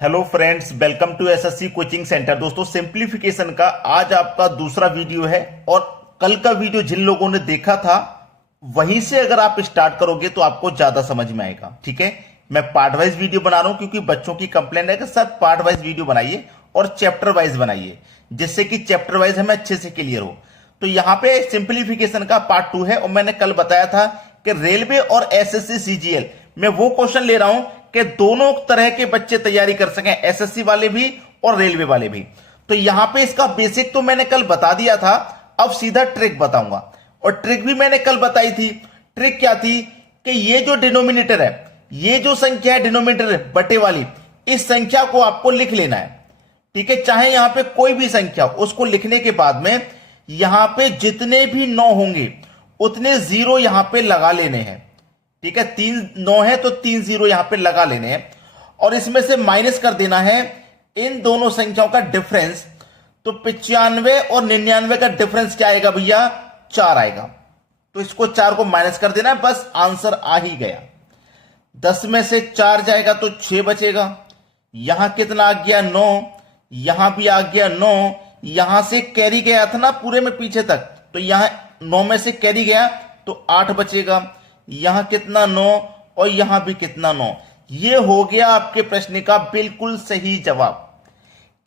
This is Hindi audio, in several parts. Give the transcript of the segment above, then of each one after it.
Hello friends, welcome to SSC coaching centre. दोस्तों, सिंप्लीफिकेशन का आज आपका दूसरा वीडियो है और कल का वीडियो जिन लोगों ने देखा था वहीं से अगर आप स्टार्ट करोगे तो आपको ज्यादा समझ में आएगा। ठीक है, मैं पार्ट वाइज वीडियो बना रहा हूं क्योंकि बच्चों की कंप्लेंट है कि सर पार्ट वाइज वीडियो बनाइए और चैप्टर वाइज बनाइए, जिससे कि चैप्टर वाइज हमें अच्छे से क्लियर हो। तो यहां पे सिंप्लीफिकेशन का पार्ट 2 है और मैंने कल बताया था कि रेलवे और एसएससी सीजीएल में वो क्वेश्चन ले रहा हूं कि दोनों तरह के बच्चे तैयारी कर सकें, एसएससी वाले भी और रेलवे वाले भी। तो यहां पे इसका बेसिक तो मैंने कल बता दिया था, अब सीधा ट्रिक बताऊंगा। और ट्रिक भी मैंने कल बताई थी। ट्रिक क्या थी कि ये जो डिनोमिनेटर है, ये जो संख्या है डिनोमिनेटर है बटे वाली, इस संख्या को आपको लिख लेना है। ठीक है, चाहे यहां पे कोई भी संख्या, उसको लिखने के बाद में यहां पे जितने भी 9 होंगे उतने जीरो यहां पे लगा लेने हैं। ठीक है, 9 है तो 3 जीरो यहां पे लगा लेने हैं और इसमें से माइनस कर देना है इन दोनों संख्याओं का डिफरेंस। तो 95 और 99 का डिफरेंस क्या आएगा भैया? 4 आएगा। तो इसको 4 को माइनस कर देना है, बस आंसर आ ही गया। 10 में से 4 जाएगा तो 6 बचेगा। यहां कितना आ गया? 9। यहां भी आ गया 9। यहां से कैरी गया था ना पूरे में पीछे तक, तो यहां 9 में से कैरी गया तो 8 बचेगा। यहां कितना? 9। और यहां भी कितना? 9। ये हो गया आपके प्रश्न का बिल्कुल सही जवाब।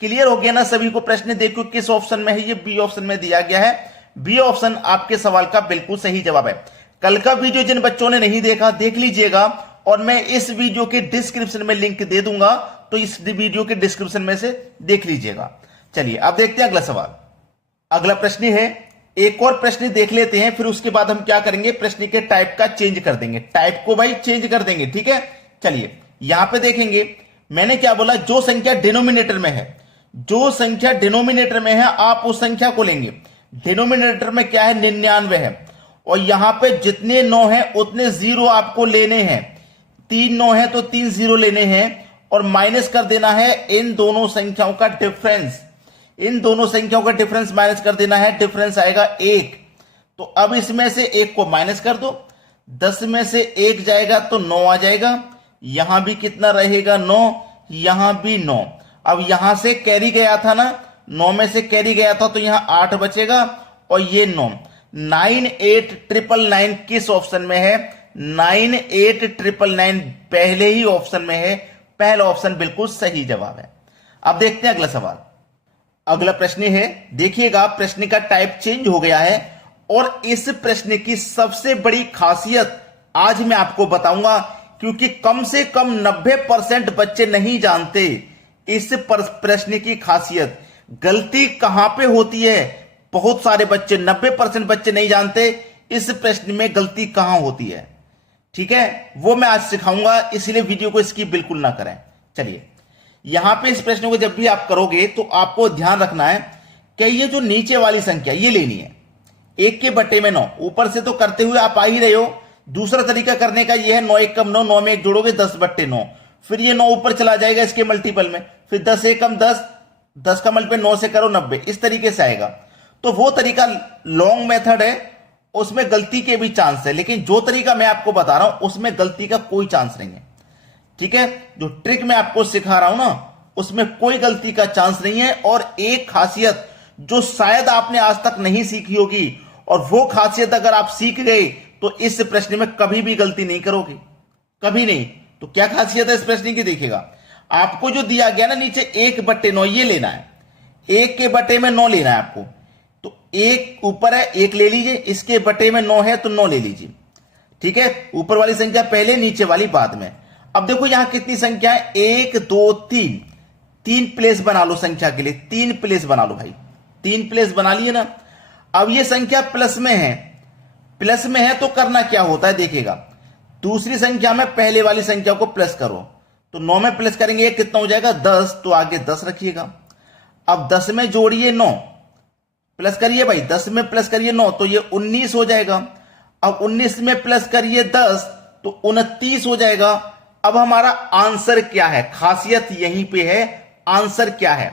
क्लियर हो गया ना सभी को? प्रश्न देखो किस ऑप्शन में है, ये बी ऑप्शन में दिया गया है। बी ऑप्शन आपके सवाल का बिल्कुल सही जवाब है। कल का वीडियो जिन बच्चों ने नहीं देखा देख लीजिएगा और मैं इस वीडियो के डिस्क्रिप्शन में लिंक दे दूंगा, तो इस वीडियो के डिस्क्रिप्शन में से देख लीजिएगा। चलिए अब देखते हैं अगला सवाल। अगला प्रश्न है, एक और प्रश्न देख लेते हैं, फिर उसके बाद हम क्या करेंगे, प्रश्न के टाइप का चेंज कर देंगे। टाइप को भाई चेंज कर देंगे। ठीक है, चलिए यहां पे देखेंगे मैंने क्या बोला, जो संख्या डिनोमिनेटर में है, जो संख्या डिनोमिनेटर में है आप उस संख्या को लेंगे। डिनोमिनेटर में क्या है? 99 है और यहां पे जितने 9 हैं उतने जीरो आपको लेने हैं। 3 9 है तो 3 जीरो लेने हैं और माइनस कर देना है इन दोनों संख्याओं का डिफरेंस। इन दोनों संख्याओं का डिफरेंस माइनस कर देना है, डिफरेंस आएगा 1। तो अब इसमें से 1 को माइनस कर दो। 10 में से 1 जाएगा तो 9 आ जाएगा। यहां भी कितना रहेगा? 9। यहां भी 9। अब यहां से कैरी गया था ना, 9 में से कैरी गया था तो यहां 8 बचेगा और ये 9। 98999 किस ऑप्शन में है? 98999 पहले ही ऑप्शन में है। पहला ऑप्शन बिल्कुल सही जवाब है। अब देखते हैं अगला सवाल। अगला प्रश्न है, देखिएगा प्रश्न का टाइप चेंज हो गया है और इस प्रश्न की सबसे बड़ी खासियत आज मैं आपको बताऊंगा, क्योंकि कम से कम 90% बच्चे नहीं जानते इस प्रश्न की खासियत। गलती कहां पे होती है? बहुत सारे बच्चे, 90% बच्चे नहीं जानते इस प्रश्न में गलती कहां होती है। ठीक है, वो मैं आज सिखाऊंगा, इसलिए वीडियो को स्किप बिल्कुल ना करें। चलिए यहां पे इस प्रश्न को जब भी आप करोगे तो आपको ध्यान रखना है कि ये जो नीचे वाली संख्या ये लेनी है 1 के बटे में 9। ऊपर से तो करते हुए आप आ ही रहे हो। दूसरा तरीका करने का ये है 9 1 कम 9, 9 में 1 जोड़ोगे 10 बट्टे 9, फिर ये 9 ऊपर चला जाएगा इसके मल्टीपल में, फिर 10 1 कम 10, 10 का मल्टीपल 9 से करो 90, इस तरीके से आएगा। तो वो तरीका लॉन्ग मेथड है, उसमें गलती के भी चांस है, लेकिन जो तरीका मैं आपको बता रहा हूं उसमें गलती का कोई चांस नहीं है। ठीक है, जो ट्रिक मैं आपको सिखा रहा हूं ना उसमें कोई गलती का चांस नहीं है। और एक खासियत जो शायद आपने आज तक नहीं सीखी होगी, और वो खासियत अगर आप सीख गए तो इस प्रश्न में कभी भी गलती नहीं करोगे, कभी नहीं। तो क्या खासियत है इस प्रश्न की? देखिएगा, आपको जो दिया गया ना नीचे 1 बट्टे 9 ये लेना है, 1 के बटे में 9 लेना है आपको। तो 1 ऊपर है 1 ले लीजिए, इसके बटे में 9 है तो 9 ले लीजिए। ठीक है, ऊपर वाली संख्या पहले, नीचे वाली बाद में। अब देखो यहां कितनी संख्या है? 1 2 3। 3 प्लेस बना लो संख्या के लिए, 3 प्लेस बना लो भाई। 3 प्लेस बना लिए ना। अब ये संख्या प्लस में है, प्लस में है तो करना क्या होता है देखिएगा, दूसरी संख्या में पहले वाली संख्या को प्लस करो। तो 9 में प्लस करेंगे कितना हो जाएगा? 10, तो आगे 10 रखिएगा। अब 10 में जोड़िए 9, प्लस करिए भाई, 10 में प्लस करिए 9 तो ये 19 हो जाएगा। अब 19 में प्लस करिए 10 तो 29 हो जाएगा। अब हमारा आंसर क्या है? खासियत यहीं पे है, आंसर क्या है?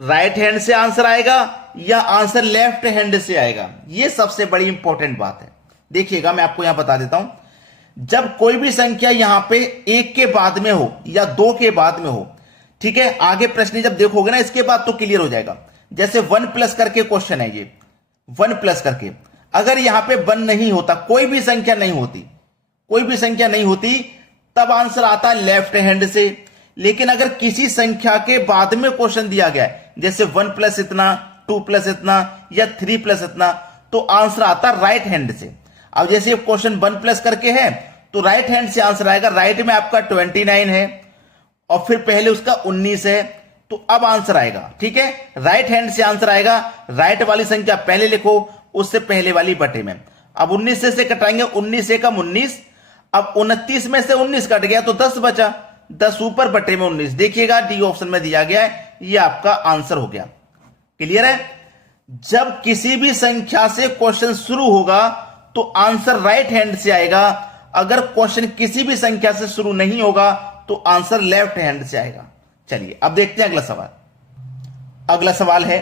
राइट हैंड से आंसर आएगा या आंसर लेफ्ट हैंड से आएगा? यह सबसे बड़ी इंपॉर्टेंट बात है। देखिएगा मैं आपको यहां बता देता हूं। जब कोई भी संख्या यहां पे 1 के बाद में हो या 2 के बाद में हो, ठीक है, आगे प्रश्न जब देखोगे ना इसके बाद तो क्लियर हो जाएगा। जैसे 1 प्लस करके क्वेश्चन है, ये 1 प्लस करके, अगर यहां पे 1 नहीं होता, कोई भी संख्या नहीं होती, कोई भी संख्या नहीं होती, तब आंसर आता है लेफ्ट हैंड से। लेकिन अगर किसी संख्या के बाद में क्वेश्चन दिया गया है, जैसे 1 प्लस इतना, 2 प्लस इतना या 3 प्लस इतना, तो आंसर आता है राइट हैंड से। अब जैसे क्वेश्चन 1 प्लस करके है तो राइट हैंड से आंसर आएगा। राइट में आपका 29 है और फिर पहले उसका 19 है, तो अब आंसर आएगा, ठीक है, राइट हैंड से आंसर आएगा। राइट वाली संख्या पहले लिखो, उससे पहले वाली बटे में। अब 19 से कटाएंगे, 19 से कम 19, अब 29 में से 19 कट गया तो 10 बचा, 10 ऊपर बटे में 19। देखिएगा डी ऑप्शन में दिया गया है, ये आपका आंसर हो गया। क्लियर है? जब किसी भी संख्या से क्वेश्चन शुरू होगा तो आंसर राइट हैंड से आएगा। अगर क्वेश्चन किसी भी संख्या से शुरू नहीं होगा तो आंसर लेफ्ट हैंड से आएगा। चलिए अब देखते हैं अगला सवाल। अगला सवाल है,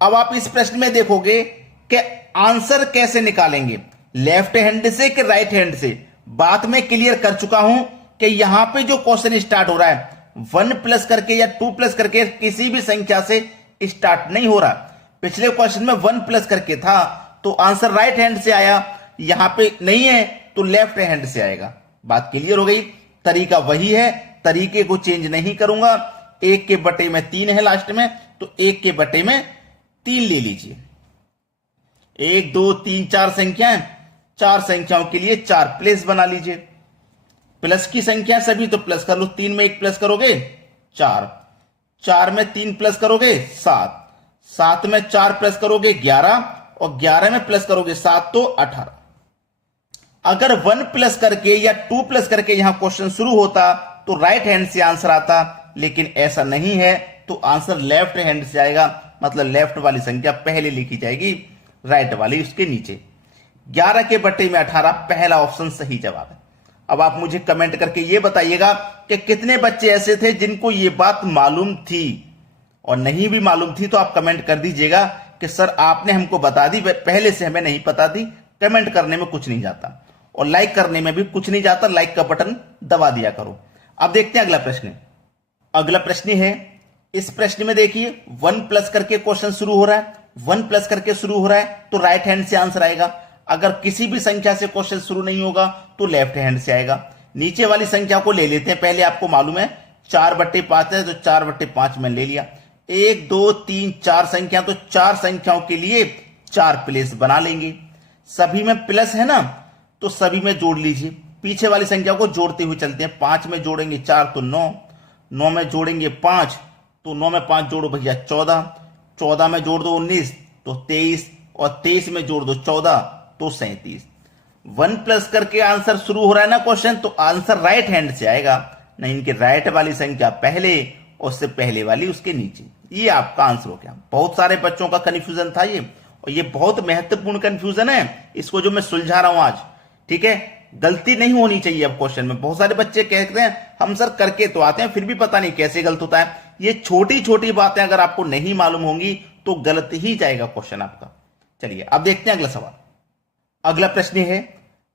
अब आप इस प्रश्न में देखोगे कि आंसर कैसे निकालेंगे, लेफ्ट हैंड से कि राइट हैंड से। बात मैं क्लियर कर चुका हूं कि यहां पे जो क्वेश्चन स्टार्ट हो रहा है 1 प्लस करके या 2 प्लस करके किसी भी संख्या से स्टार्ट नहीं हो रहा। पिछले क्वेश्चन में 1 प्लस करके था तो आंसर राइट हैंड से आया, यहां पे नहीं है तो लेफ्ट हैंड से आएगा। बात क्लियर हो गई? तरीका वही है, तरीके को चेंज नहीं करूंगा। 1 के बटे में 3 है लास्ट में, तो 1 के बटे में 3 ले लीजिए। 1 2 3 4 संख्याएं, 4 संख्याओं के लिए 4 प्लेस बना लीजिए। प्लस की संख्या सभी तो प्लस कर लो। 3 में 1 प्लस करोगे 4, 4 में 3 प्लस करोगे 7, 7 में 4 प्लस करोगे 11 और 11 में प्लस करोगे 7 तो 18। अगर 1 प्लस करके या 2 प्लस करके यहां क्वेश्चन शुरू होता तो राइट हैंड से आंसर आता, लेकिन ऐसा नहीं है तो आंसर लेफ्ट हैंड से आएगा। मतलब लेफ्ट वाली संख्या पहले लिखी जाएगी, राइट वाली उसके नीचे। 11 के बटे में 18 पहला ऑप्शन सही जवाब है। अब आप मुझे कमेंट करके ये बताइएगा कि कितने बच्चे ऐसे थे जिनको ये बात मालूम थी, और नहीं भी मालूम थी तो आप कमेंट कर दीजिएगा कि सर आपने हमको बता दी, पहले से हमें नहीं पता थी। कमेंट करने में कुछ नहीं जाता और लाइक करने में भी कुछ नहीं जाता, लाइक का बटन दबा दिया करो। अब देखते हैं अगला प्रश्न। अगला प्रश्न है, इस प्रश्न में देखिए 1 प्लस करके क्वेश्चन शुरू हो रहा है, 1 प्लस करके शुरू हो रहा है तो राइट हैंड से आंसर आएगा। अगर किसी भी संख्या से क्वेश्चन शुरू नहीं होगा तो लेफ्ट हैंड से आएगा। नीचे वाली संख्या को ले लेते हैं पहले। आपको मालूम है 4/5 है तो 4/5 में ले लिया। 1 2 3 4 संख्या, तो 4 संख्याओं के लिए 4 प्लेस बना लेंगे। सभी में प्लस है ना तो सभी में जोड़ लीजिए। पीछे वाली संख्या को जोड़ते हुए चलते हैं। 5 में जोड़ेंगे 4 तो 9, 9 में जोड़ेंगे 5 तो 9 में 5 जोड़ो भैया 14, 14 में जोड़ दो 19 तो 23 और 23 में जोड़ दो 14 तो 37। 1 प्लस करके आंसर शुरू हो रहा है ना क्वेश्चन, तो आंसर राइट हैंड से आएगा। नहीं, इनके राइट वाली संख्या पहले, उससे पहले वाली उसके नीचे। ये आपका आंसर हो गया। बहुत सारे बच्चों का कंफ्यूजन था ये, और ये बहुत महत्वपूर्ण कंफ्यूजन है। इसको जो मैं सुलझा रहा हूं आज, ठीक है, गलती नहीं होनी चाहिए। अब क्वेश्चन में बहुत सारे बच्चे कहते हैं हम सर करके तो आते हैं फिर भी पता नहीं कैसे गलत होता है। ये छोटी छोटी बातें अगर आपको नहीं मालूम होंगी तो गलत ही जाएगा क्वेश्चन आपका। चलिए अब देखते हैं अगला सवाल। अगला प्रश्न है,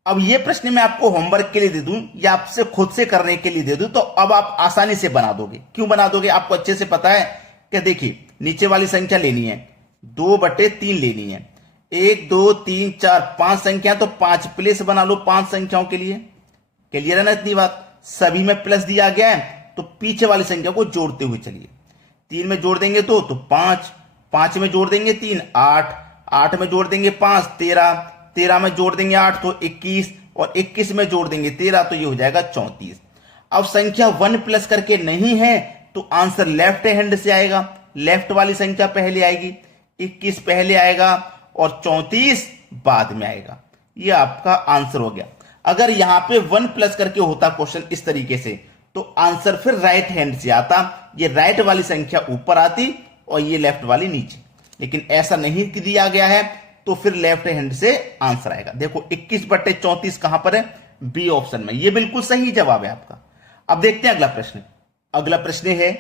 अब ये प्रश्न मैं आपको होमवर्क के लिए दे दूं या आपसे खुद से करने के लिए दे दूं तो अब आप आसानी से बना दोगे। क्यों बना दोगे? आपको अच्छे से पता है कि देखिए नीचे वाली संख्या लेनी है, 2/3 लेनी है। 1 2 3 4 5 संख्या, तो 5 प्लेस बना लो 5 संख्याओं के लिए। क्लियर है ना इतनी बात? सभी में प्लस दिया गया है तो पीछे वाली संख्या को जोड़ते हुए चलिए। 3 में जोड़ देंगे 2 तो 5, 5 में जोड़ देंगे 3 8, 8 में जोड़ देंगे 5 13, 13 में जोड़ देंगे 8 तो 21 और 21 में जोड़ देंगे 13 तो ये हो जाएगा 34। अब संख्या 1 प्लस करके नहीं है तो आंसर लेफ्ट हैंड से आएगा। लेफ्ट वाली संख्या पहले आएगी, 21 पहले आएगा और 34 बाद में आएगा। ये आपका आंसर हो गया। अगर यहां पे 1 प्लस करके होता क्वेश्चन इस तरीके से तो आंसर फिर राइट हैंड से आता। ये राइट वाली संख्या ऊपर आती और ये लेफ्ट वाली नीचे, लेकिन ऐसा नहीं दिया गया है तो फिर लेफ्ट हैंड से आंसर आएगा। देखो 21/34 कहां पर है? बी ऑप्शन में। ये बिल्कुल सही जवाब है आपका। अब देखते हैं अगला प्रश्न। अगला प्रश्न है,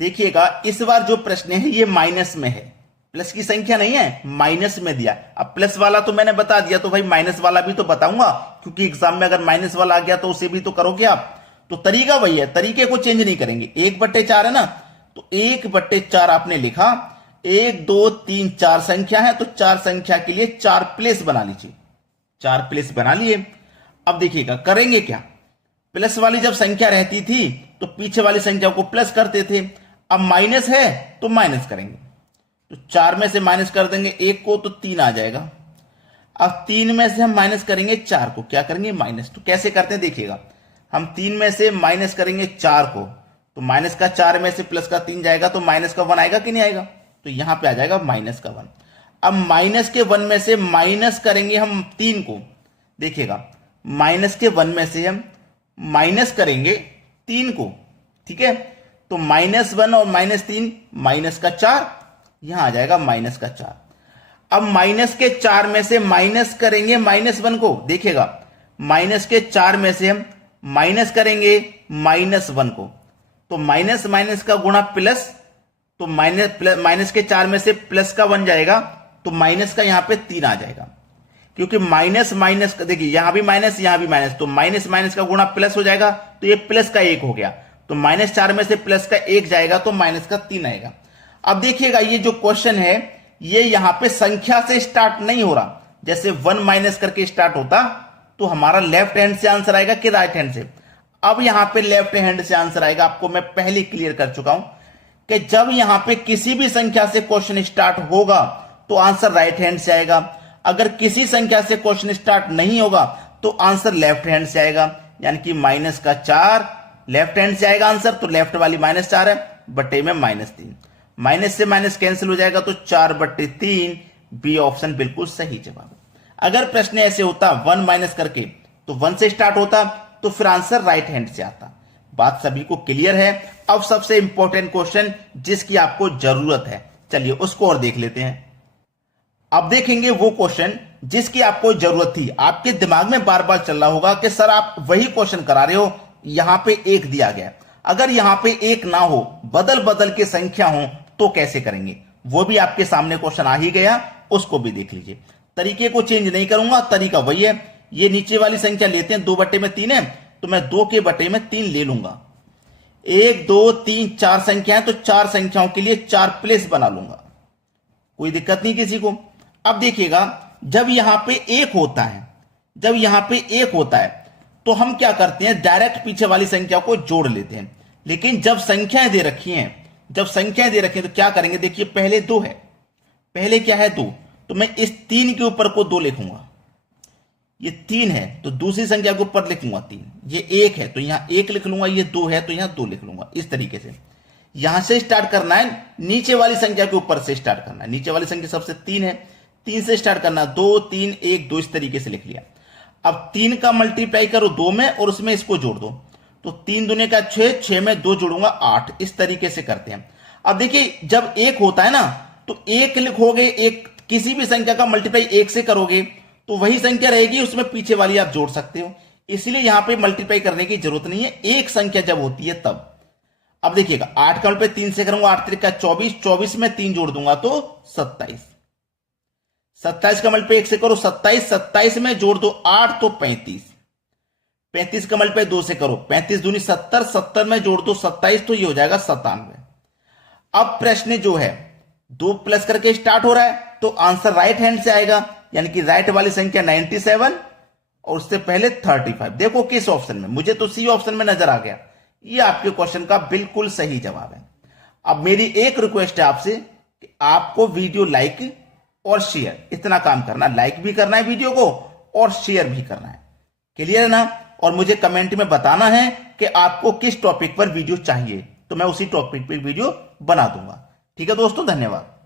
देखिएगा इस बार जो प्रश्न है ये माइनस में है। प्लस की संख्या नहीं है, माइनस में दिया। अब प्लस वाला तो मैंने बता दिया, तो भाई माइनस वाला भी तो बताऊंगा, क्योंकि एग्जाम में अगर माइनस वाला आ गया तो उसे भी तो करोगे आप। तो तरीका वही है, तरीके को चेंज नहीं करेंगे। 1/4 है ना, तो 1/4 आपने लिखा। 1 2 3 4 संख्या है, तो 4 संख्या के लिए 4 प्लेस बना लीजिए। 4 प्लेस बना लिए। अब देखिएगा करेंगे क्या, प्लस वाली जब संख्या रहती थी तो पीछे वाली संख्या को प्लस करते थे। अब माइनस है तो माइनस करेंगे, तो 4 में से माइनस कर देंगे 1 को, तो 3 आ जाएगा। अब 3 में से हम माइनस करेंगे 4 को, क्या करेंगे माइनस। तो कैसे करते हैं देखिएगा, हम 3 में से माइनस करेंगे 4 को, तो माइनस का 4 में से प्लस का 3 जाएगा, तो माइनस का 1 आएगा कि नहीं आएगा, तो यहां पे आ जाएगा माइनस का 1। अब माइनस के 1 में से माइनस करेंगे हम 3 को, देखिएगा माइनस के 1 में से हम माइनस करेंगे 3 को, ठीक है। तो -1 और -3 माइनस का 4, यहां आ जाएगा माइनस का 4। अब माइनस के 4 में से माइनस करेंगे -1 को, देखिएगा माइनस के 4 में से हम माइनस करेंगे -1 को, तो माइनस माइनस का गुणा प्लस, तो माइनस के 4 में से प्लस का 1 जाएगा, तो माइनस का यहां पे 3 आ जाएगा। क्योंकि माइनस माइनस का देखिए यहां भी माइनस यहां भी माइनस, तो माइनस माइनस का गुणा प्लस हो जाएगा, तो ये प्लस का 1 हो गया। तो -4 में से प्लस का 1 जाएगा, तो माइनस का 3 आएगा। अब देखिएगा ये जो क्वेश्चन है ये यहां पे संख्या से स्टार्ट नहीं हो रहा। जैसे 1 माइनस करके स्टार्ट होता तो हमारा लेफ्ट हैंड से आंसर आएगा कि राइट हैंड से। अब यहां पे लेफ्ट हैंड से आंसर आएगा। आपको मैं पहले क्लियर कर चुका हूं कि जब यहां पे किसी भी संख्या से क्वेश्चन स्टार्ट होगा तो आंसर राइट हैंड से आएगा। अगर किसी संख्या से क्वेश्चन स्टार्ट नहीं होगा तो आंसर लेफ्ट हैंड से आएगा, यानी कि माइनस का 4 लेफ्ट हैंड से आएगा आंसर। तो लेफ्ट वाली -4 है, बटे में -3, माइनस से माइनस कैंसिल हो जाएगा, तो 4/3 बी ऑप्शन बिल्कुल सही जवाब। अगर प्रश्न ऐसे होता 1 माइनस करके, तो 1 से स्टार्ट होता तो फिर आंसर राइट हैंड से आता। बात सभी को क्लियर है। अब सबसे इंपॉर्टेंट क्वेश्चन जिसकी आपको जरूरत है, चलिए उसको और देख लेते हैं। अब देखेंगे वो क्वेश्चन जिसकी आपको जरूरत थी। आपके दिमाग में बार बार चल रहा होगा कि सर आप वही क्वेश्चन करा रहे हो, यहां पे 1 दिया गया, अगर यहां पे 1 ना हो, बदल बदल के संख्या हो, तो कैसे करेंगे। वो भी आपके सामने क्वेश्चन आ ही गया, उसको भी देख लीजिए। तरीके को चेंज नहीं करूंगा, तरीका वही है। ये नीचे वाली संख्या लेते हैं, 2/3 है, तो मैं 2 के बटे में 3 ले लूंगा। 1 2 3 4 संख्या है, तो 4 संख्याओं के लिए 4 प्लेस बना लूंगा, कोई दिक्कत नहीं किसी को। अब देखिएगा जब यहां पे 1 होता है, जब यहां पे 1 होता है तो हम क्या करते हैं, डायरेक्ट पीछे वाली संख्या को जोड़ लेते हैं। लेकिन जब संख्याएं दे रखी हैं, जब संख्याएं दे रखी हैं तो क्या करेंगे, देखिए पहले 2 है, पहले क्या है 2, तो मैं इस 3 के ऊपर को 2 लिखूंगा। ये 3 है तो दूसरी संख्या के ऊपर लिखूंगा 3। ये 1 है तो यहां 1 लिख लूंगा, ये 2 है तो यहां 2 लिख लूंगा। इस तरीके से यहां से स्टार्ट करना है, नीचे वाली संख्या के ऊपर से स्टार्ट करना है। नीचे वाली संख्या सबसे 3 है, 3 से स्टार्ट करना, 2 3 1 2, इस तरीके से लिख लिया। अब 3 का मल्टीप्लाई करो 2 में और उसमें इसको जोड़ दो, तो 3 दूने का 6, 6 में 2 जोड़ूंगा 8। इस तरीके से करते हैं। अब देखिए जब 1 होता है ना, तो 1 लिखोगे, एक किसी भी संख्या का मल्टीप्लाई 1 से करोगे तो वही संख्या रहेगी, उसमें पीछे वाली आप जोड़ सकते हो। इसलिए यहां पे मल्टीप्लाई करने की जरूरत नहीं है, एक संख्या जब होती है तब। अब देखिएगा 8 का मल्टीप्लाई 3 से करूंगा, 8 3 का 24, 24 में 3 जोड़ दूंगा तो 27। 27 का मल्टीप्लाई 1 से करो 27, 27 में जोड़ दो 8 तो 35। 35 का मल्टीप्लाई 2 से करो, 35 दूनी 70, 70 में जोड़ दो 27, तो ये हो जाएगा 97। अब प्रश्न जो है 2 प्लस करके स्टार्ट हो रहा है, तो आंसर राइट हैंड से आएगा, यानी कि राइट वाली संख्या 97 और उससे पहले 35। देखो किस ऑप्शन में, मुझे तो सी ऑप्शन में नजर आ गया। ये आपके क्वेश्चन का बिल्कुल सही जवाब है। अब मेरी एक रिक्वेस्ट है आपसे कि आपको वीडियो लाइक और शेयर, इतना काम करना, लाइक भी करना है वीडियो को और शेयर भी करना है। क्लियर है ना। और मुझे कमेंट में बताना है कि आपको किस टॉपिक पर वीडियो चाहिए, तो मैं उसी टॉपिक पर वीडियो बना दूंगा। ठीक है दोस्तों, धन्यवाद।